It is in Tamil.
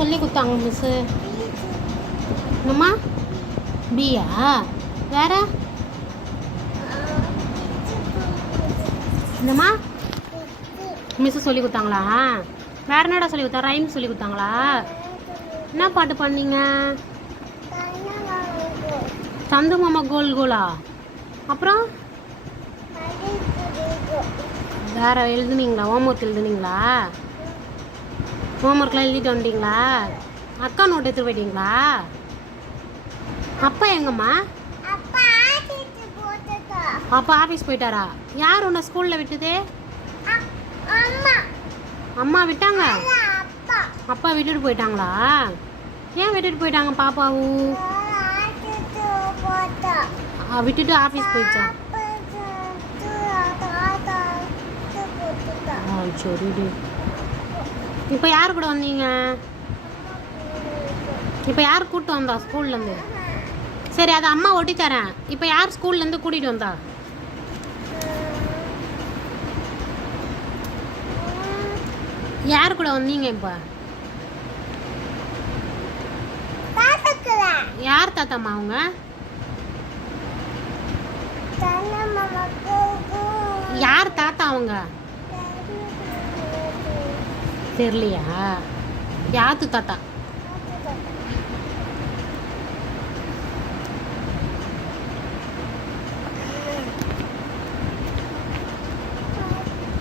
சொல்லி கொடுத்தாங்க மிஸ்ஸு? என்னம்மா? பியா? வேற என்னம்மா? மிஸ்ஸு சொல்லி கொடுத்தாங்களா? வேற என்னடா சொல்லி கொடுத்தா? ரைம் சொல்லி கொடுத்தாங்களா? என்ன பாட்டு பண்ணீங்க? சந்து மாமா கோல் கோலா? அப்புறம் வேற எழுதுனீங்களா? ஹோம்ஒர்க் எழுதுனீங்களா? ஹோம்ஒர்க்லாம் எழுதிட்டு வந்துட்டீங்களா? அக்கா நோட் எடுத்துட்டு போயிட்டீங்களா? அப்பா எங்கம்மா? அப்பா ஆஃபீஸ் போயிட்டாரா? யார் உன்னை ஸ்கூலில் விட்டுதே? அம்மா விட்டாங்க? அப்பா விட்டுட்டு போயிட்டாங்களா? ஏன் விட்டுட்டு போயிட்டாங்க பாப்பாவும்? விட்டுட்டு ஆஃபீஸ் போயிடுச்சா? சரிடி. இப்போ யார் கூட வந்தீங்க? இப்போ யார் கூப்பிட்டு வந்தா ஸ்கூல்லேருந்து? சரி, அதை அம்மா ஒட்டி தரேன். இப்போ யார் ஸ்கூல்லேருந்து கூட்டிகிட்டு வந்தா? யார் கூட வந்தீங்க? இப்போ யார் தாத்தாம்மா அவங்க? யார் தாத்தா அவங்க? தெரியலையா? யாத்து தாத்தா?